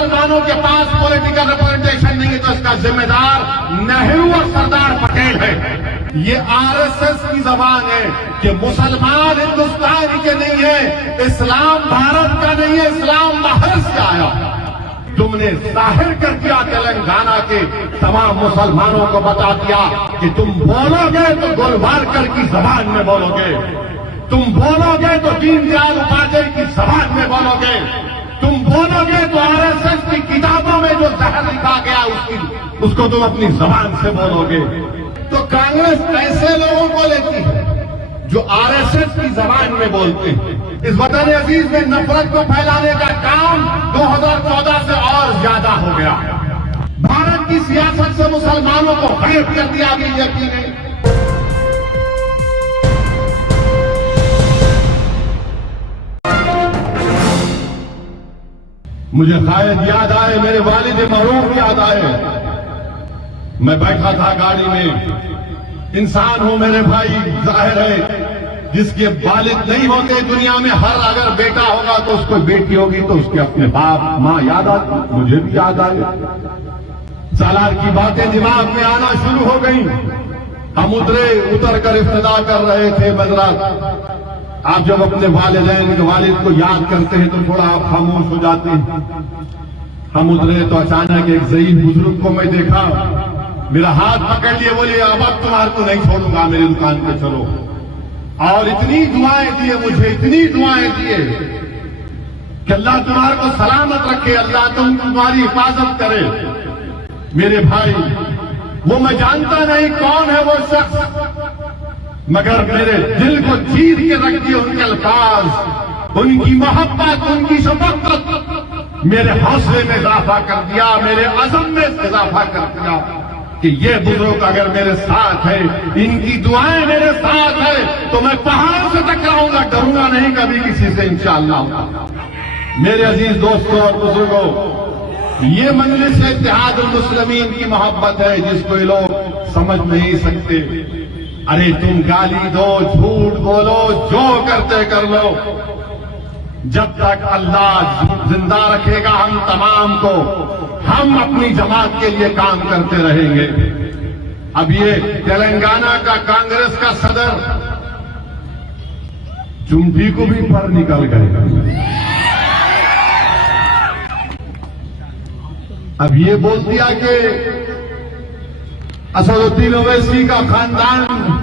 मुसलमानों के पास political representation नहीं है तो इसका जिम्मेदार नेहरू और सरदार पटेल है। ये आरएसएस की जबान है कि मुसलमान हिंदुस्तान के नहीं है, इस्लाम भारत का नहीं है, इस्लाम बाहर से आया। तुमने जाहिर कर दिया, तेलंगाना के तमाम मुसलमानों को बता दिया कि तुम बोलोगे तो गोलवारकर की जबान में बोलोगे, तुम बोलोगे तो दीनदयाल उपाध्याय की जबान में बोलोगे, तुम बोलोगे तो आरएसएस की किताबों में जो जहर लिखा गया उसको तुम अपनी जबान से बोलोगे। तो कांग्रेस ऐसे लोगों को लेती है जो आरएसएस की जबान में बोलते हैं। इस वतन अजीज में नफरत को फैलाने का काम 2014 से और ज्यादा हो गया। भारत की सियासत से मुसलमानों को गायब कर दिया बीजेपी ने। मुझे शायद याद आए, मेरे वालिद मरूफ याद आए। मैं बैठा था गाड़ी में, इंसान हूं मेरे भाई, जाहिर है जिसके वालिद नहीं होते दुनिया में, हर अगर बेटा होगा तो उसको बेटी होगी तो उसके अपने बाप मां याद आती, मुझे भी याद आए। सालार की बातें दिमाग में आना शुरू हो गई। हम उतर कर इफ्तिदा कर रहे थे मजरात। आप जब अपने वालिद को याद करते हैं तो थोड़ा आप खामोश हो जाते हैं। हम उतरे तो अचानक एक ज़ईफ बुजुर्ग को मैं देखा, मेरा हाथ पकड़ लिए, बोले अब तुम्हारे को नहीं छोड़ूंगा, मेरी दुकान पे चलो। और इतनी दुआएं दिए मुझे, इतनी दुआएं दिए कि अल्लाह तुम्हारे को सलामत रखे, अल्लाह तुम्हारी हिफाजत करे। मेरे भाई, वो मैं जानता नहीं कौन है वो शख्स, मगर मेरे दिल को चीर के रख दिए उनके अल्फाज, उनकी मोहब्बत, उनकी शफकत मेरे हौसले में इजाफा कर दिया, मेरे अज़म में इजाफा कर दिया कि ये बुजुर्ग अगर मेरे साथ है, इनकी दुआएं मेरे साथ है तो मैं पहाड़ से टकराऊंगा, डरूंगा नहीं कभी किसी से इंशाअल्लाह। मेरे अजीज दोस्तों और बुजुर्गों, ये मजलिस इत्तेहादुल मुस्लिमीन की मोहब्बत है जिसको ये लोग समझ नहीं सकते। अरे तुम गाली दो, झूठ बोलो, जो करते कर लो, जब तक अल्लाह जिंदा रखेगा हम तमाम को, हम अपनी जमात के लिए काम करते रहेंगे। अब ये तेलंगाना का कांग्रेस का सदर चुम्बी को भी पर निकल गए। अब ये बोल दिया कि असदुद्दीन ओवैसी का खानदान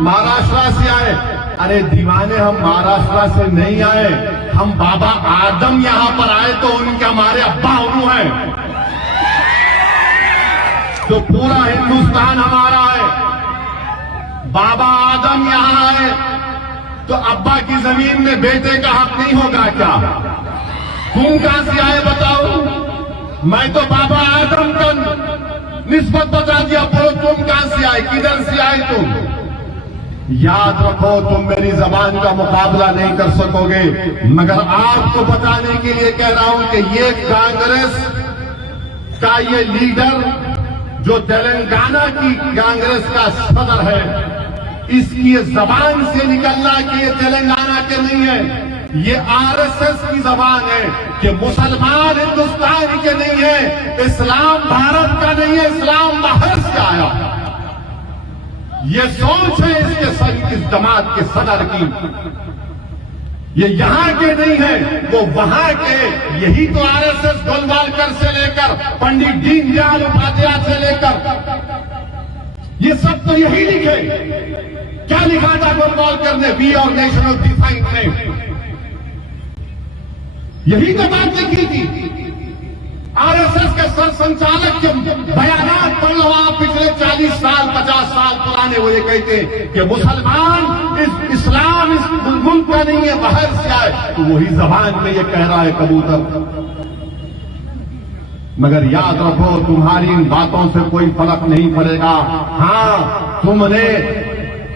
महाराष्ट्र से आए। अरे दीवाने, हम महाराष्ट्र से नहीं आए, हम बाबा आदम यहां पर आए तो उनके हमारे अब्बा उन्नू हैं। तो पूरा हिंदुस्तान हमारा है। बाबा आदम यहां आए तो अब्बा की जमीन में बेटे का हक नहीं होगा क्या? तुम कहां से आए बताओ? मैं तो बाबा आदम का निस्बत बता दिया, बोलो तुम कहां से आए, किधर से आए तुम? याद रखो, तुम मेरी जबान का मुकाबला नहीं कर सकोगे, मगर आपको बताने के लिए कह रहा हूं कि ये कांग्रेस का ये लीडर जो तेलंगाना की कांग्रेस का सदर है, इसकी जबान से निकलना कि ये तेलंगाना के नहीं है, ये आरएसएस की जबान है कि मुसलमान हिंदुस्तान के नहीं है, इस्लाम भारत का नहीं है, इस्लाम बाहर से आया। ये सोच है इस जमात के सदर की। ये यहां के नहीं है, वो वहां के। यही तो आरएसएस गोलवालकर से लेकर पंडित दीनदयाल उपाध्याय से लेकर ये सब तो यही लिखे। क्या लिखा था गोलवालकर ने? वी और नेशनल डिफाइंड ने यही तो बात लिखी थी। आरएसएस के सर संचालक के बयानात पढ़ लो आप, पिछले 40 साल 50 साल पुराने, वो ये कहते कि मुसलमान इस्लाम इस मुल्क का नहीं है, बाहर से आए। तो वही जबान में ये कह रहा है कबूतर। मगर याद रखो, तुम्हारी इन बातों से कोई फर्क नहीं पड़ेगा। हाँ, तुमने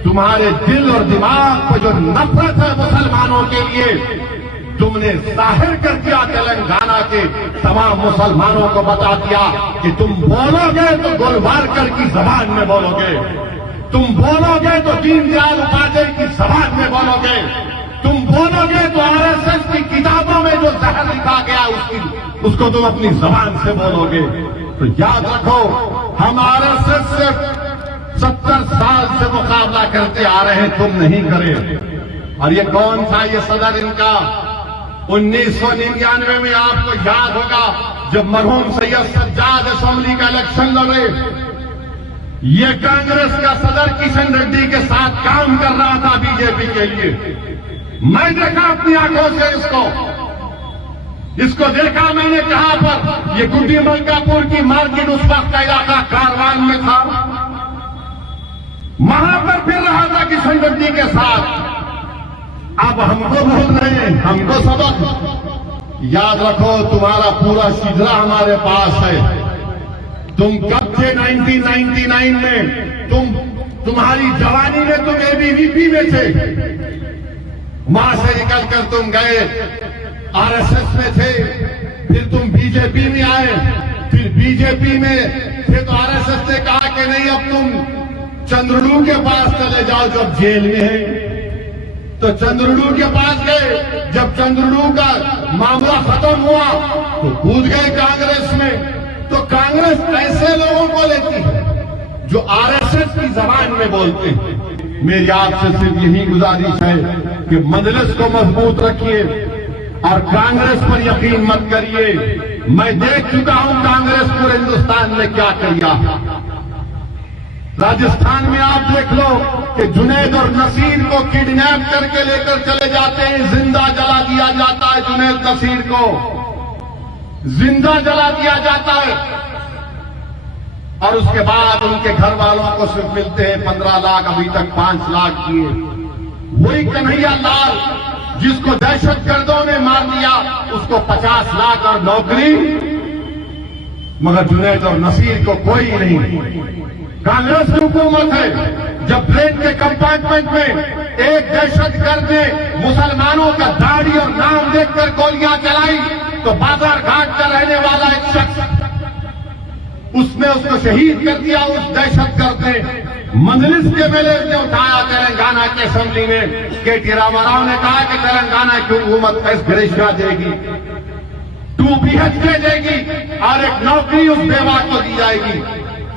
तुम्हारे दिल और दिमाग पर जो नफरत है मुसलमानों के लिए, तुमने जाहिर कर दिया। तेलंगाना के तमाम मुसलमानों को बता दिया कि तुम बोलोगे तो गोलवारकर की जबान में बोलोगे, तुम बोलोगे तो दीनदयाल उपाध्याय की जबान में बोलोगे, तुम बोलोगे तो आरएसएस की किताबों में जो जहर लिखा गया उसको तुम अपनी जबान से बोलोगे। तो याद रखो, हम आरएसएस से 70 साल से मुकाबला करते आ रहे हैं, तुम नहीं करे। और ये कौन था ये सदर इनका? 1999 में आपको याद होगा जब मरहूम सैयद सज्जाद असेंबली का इलेक्शन लड़े, ये कांग्रेस का सदर किशन रेड्डी के साथ काम कर रहा था बीजेपी के लिए। मैं देखा अपनी आंखों से इसको देखा मैंने। कहां पर? ये गुड्डी मलकापुर की मार्केट उस वक्त का इलाका कारवान में था, वहां पर फिर रहा था किशन रेड्डी के साथ। अब हमको भूल रहे हैं, हमको सबक याद रखो। तुम्हारा पूरा शिजरा हमारे पास है। तुम कब थे 1999 में? तुम्हारी जवानी में तुम एबीवीपी में थे, वहां से निकलकर तुम गए आरएसएस में थे, फिर तुम बीजेपी में आए, फिर बीजेपी में थे तो आरएसएस ने कहा कि नहीं अब तुम चंद्रलू के पास चले जाओ जो अब जेल में है। तो चंद्रलू के पास गए। जब चंद्रलू का मामला खत्म हुआ तो कूद गए कांग्रेस में। तो कांग्रेस ऐसे लोगों को लेती है जो आरएसएस की जबान में बोलते हैं। मेरी आपसे सिर्फ यही गुजारिश है कि मजलिस को मजबूत रखिए और कांग्रेस पर यकीन मत करिए। मैं देख चुका हूं कांग्रेस पूरे हिंदुस्तान में क्या किया। राजस्थान में आप देख लो कि जुनैद और नसीर को किडनैप करके लेकर चले जाते हैं, जिंदा जला दिया जाता है। जुनैद नसीर को जिंदा जला दिया जाता है और उसके बाद उनके घर वालों को सिर्फ मिलते हैं 15 लाख, अभी तक 5 लाख किए। वही कन्हैया लाल जिसको दहशतगर्दों ने मार दिया, उसको 50 लाख और नौकरी, मगर जुनैद और नसीर को कोई नहीं। कांग्रेस की हुकूमत है। जब ट्रेन के कंपार्टमेंट में एक दहशतगर्द ने मुसलमानों का दाढ़ी और नाम देखकर गोलियां चलाई तो बाजार घाट का रहने वाला एक शख्स उसने उसको शहीद कर दिया। उस दहशतगर्द ने मजलिस के मेले ने उठाया तेलंगाना की असेंबली में। केटी रामाराव ने कहा कि तेलंगाना की हुकूमत एस ग्रेशिया देगी, 2 BHK देगी और एक नौकरी उस बेवा को दी जाएगी।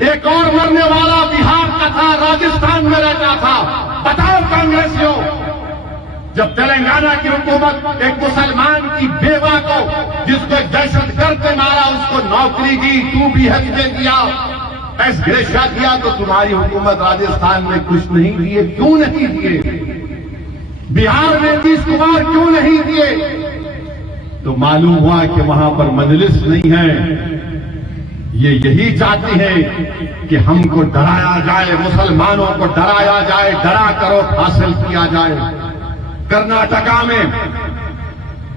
एक और मरने वाला बिहार का था, राजस्थान में रहता था। बताओ कांग्रेसियों, जब तेलंगाना की हुकूमत एक मुसलमान की बेवा को जिसको एक दहशतगर्द ने मारा उसको नौकरी दी, 2 BHK दिया, एस ग्रेशिया दिया, तो तुम्हारी हुकूमत राजस्थान में कुछ नहीं दिए। क्यों नहीं दिए? बिहार में नीतीश कुमार क्यों नहीं दिए? तो मालूम हुआ कि वहां पर मजलिस नहीं है। ये यही चाहती है कि हमको डराया जाए, मुसलमानों को डराया जाए, डरा करो हासिल किया जाए।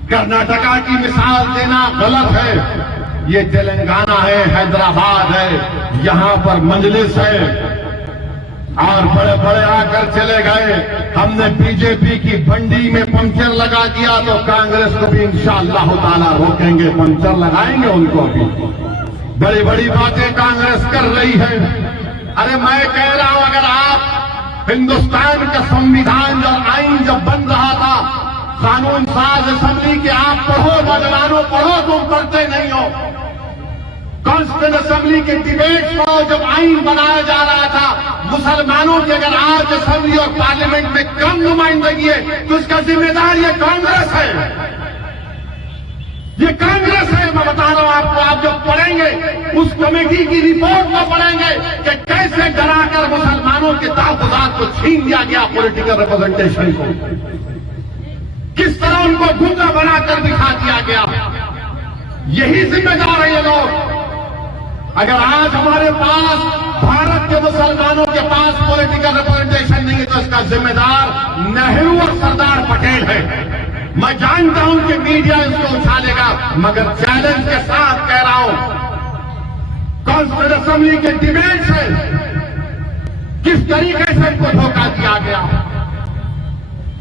कर्नाटका की मिसाल देना गलत है। ये तेलंगाना है, हैदराबाद है, यहां पर मजलिस है और बड़े बड़े आकर चले गए। हमने बीजेपी की बंडी में पंक्चर लगा दिया तो कांग्रेस को भी इंशाअल्लाह ताला रोकेंगे, पंक्चर लगाएंगे उनको भी। बड़ी बड़ी बातें कांग्रेस कर रही है। अरे मैं कह रहा हूं, अगर आप हिंदुस्तान का संविधान और आइन जब बन रहा था, कानून साज असेंबली के आप पढ़ो, नौजवानों पढ़ो, तुम पढ़ते नहीं हो। कॉन्स्टिट्यूशन असेंबली के डिबेट पढ़ो, जब आइन बनाया जा रहा था मुसलमानों की अगर आज असेंबली और पार्लियामेंट में कम नुमाइंदगी है तो इसका जिम्मेदार ये कांग्रेस है। ये कांग्रेस है। मैं बता रहा हूं आपको, आप जब पढ़ेंगे उस कमेटी की रिपोर्ट को पढ़ेंगे कि कैसे डराकर मुसलमानों के तहफ्फुज़ात को छीन लिया गया, पॉलिटिकल रिप्रेजेंटेशन को किस तरह उनको गुंगा बनाकर दिखा दिया गया। यही जिम्मेदार है ये लोग। अगर आज हमारे पास भारत के मुसलमानों के पास पॉलिटिकल रिप्रेजेंटेशन नहीं है तो इसका जिम्मेदार नेहरू और सरदार पटेल है। मैं जानता हूं कि मीडिया इसको उछालेगा, मगर चैलेंज के साथ कह रहा हूं, कॉन्स्टिट्यूशन असेंबली के डिबेट से किस तरीके से इनको धोखा दिया गया।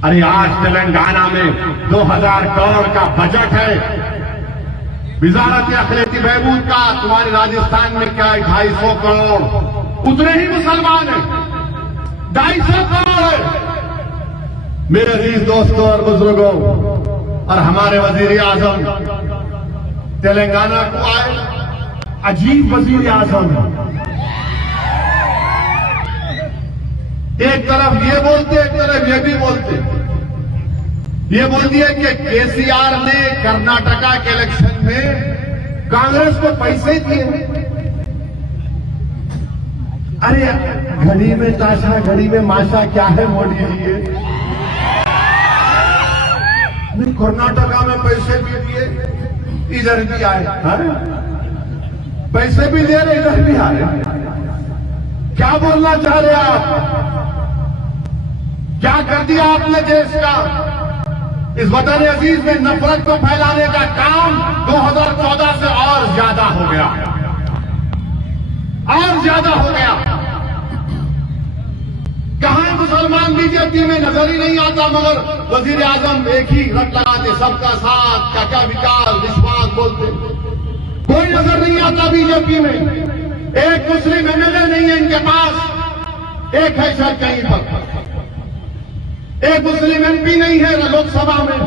अरे आज तेलंगाना में 2000 करोड़ का बजट है, वजारत अखिलेती बहबूद का। तुम्हारे राजस्थान में क्या है? 250 करोड़। उतने ही मुसलमान हैं, 250 करोड़ है। मेरे अजीज दोस्तों और बुजुर्गों और हमारे वजीर आजम तेलंगाना को आए, अजीब वजीर आजम। एक तरफ ये बोलते, एक तरफ ये भी बोलते। ये बोल दिया कि केसीआर ने कर्नाटका के इलेक्शन में कांग्रेस को पैसे दिए। अरे घड़ी में ताशा घड़ी में माशा, क्या है मोदी जी ये? कर्नाटका में पैसे भी दिए, इधर भी आए। पैसे भी दे रहे, इधर भी आए। क्या बोलना चाह रहे आप? क्या कर दिया आपने देश का? इस वतन अजीज में नफरत को फैलाने का काम 2014 से और ज्यादा हो गया, और ज्यादा हो गया। कहां मुसलमान बीजेपी में नजर ही नहीं आता, मगर वजीर आजम एक ही रट लगाते, सबका साथ, क्या विकास, विश्वास बोलते। कोई नजर नहीं आता बीजेपी में। एक मुस्लिम एमएलए नहीं है इनके पास, एक है शायद कहीं पर। एक मुस्लिम एमपी नहीं है लोकसभा में,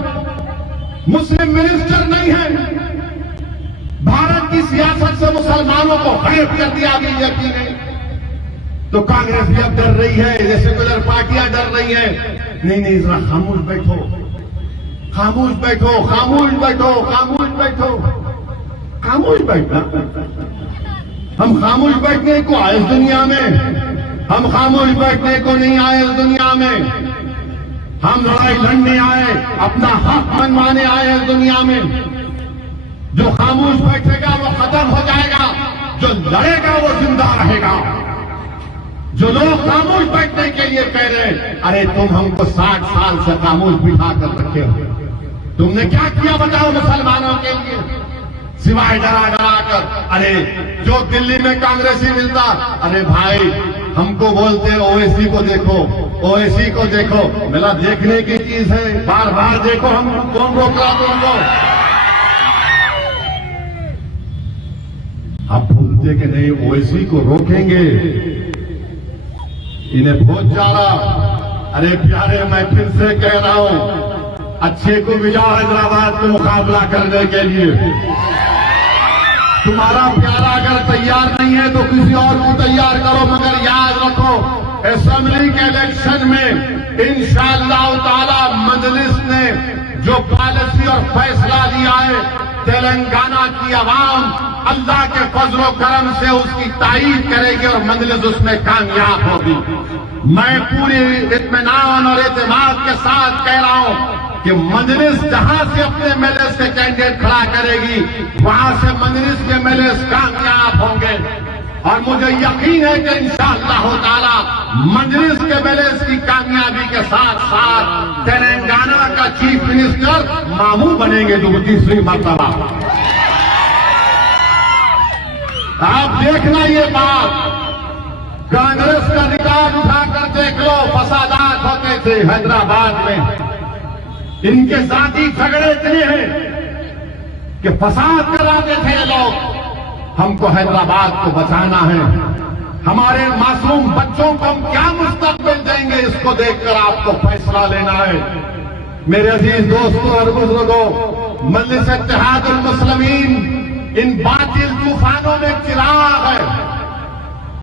मुस्लिम मिनिस्टर नहीं है। भारत की सियासत से मुसलमानों को गायब कर दिया बीजेपी ने। तो कांग्रेस भी अब डर रही है, ये सेकुलर पार्टियां डर रही है। नहीं, जरा खामोश बैठो, खामोश बैठो, खामोश बैठो, खामोश बैठो, खामोश बैठना। हम खामोश बैठने को आए इस दुनिया में, हम खामोश बैठने को नहीं आए इस दुनिया में। हम लड़ाई लड़ने आए, अपना हक मनवाने आए इस दुनिया में। जो खामोश बैठेगा वो खत्म हो जाएगा, जो लड़ेगा वो जिंदा रहेगा। जो लोग खामोश बैठने के लिए कह रहे हैं, अरे तुम हमको 60 साल से खामोश बिठा कर रखे हो, तुमने क्या किया बताओ मुसलमानों के लिए, सिवाय डरा डरा कर। अरे जो दिल्ली में कांग्रेसी मिलता, अरे भाई हमको बोलते ओवैसी को देखो, ओवैसी को देखो। मेरा देखने की चीज है, बार बार देखो। हम कौन रोक रहा तुमको? आप बोलते कि नहीं ओवैसी को रोकेंगे, इन्हें बहुत जा रहा। अरे प्यारे, मैं फिर से कह रहा हूं, अच्छे को भी जाओ हैदराबाद को मुकाबला करने के लिए। तुम्हारा प्यारा अगर तैयार नहीं है तो किसी और को तैयार करो, मगर याद रखो असेंबली के इलेक्शन में इंशाअल्लाह ताला मजलिस ने जो पॉलिसी और फैसला लिया है, तेलंगाना की आवाम अल्लाह के फजलो करम से उसकी तारीफ करेगी और मजलिस उसमें कामयाब होगी। मैं पूरी इत्मीनान और एतमाद के साथ कह रहा हूं कि मजलिस जहां से अपने एमएलए के कैंडिडेट खड़ा करेगी, वहां से मजलिस के एमएलए कामयाब होंगे। और मुझे यकीन है कि इंशाअल्लाह ताला मजलिस के एमएलए की कामयाबी के साथ साथ तेलंगाना का चीफ मिनिस्टर मामू बनेंगे दूसरी मर्तबा। आप देखना ये बात, कांग्रेस का रिकॉर्ड उठाकर देख लो, फसादात होते थे हैदराबाद में। इनके जाति झगड़े इतने हैं कि फसाद कराते थे ये लोग। हमको हैदराबाद को बचाना है, हमारे मासूम बच्चों को हम क्या मुस्तकबिल देंगे, इसको देखकर आपको फैसला लेना है। मेरे अजीज दोस्तों और बुजुर्गों, मजलिस इत्तेहादुल मुस्लिमीन इन बातिल तूफानों में चिराग है।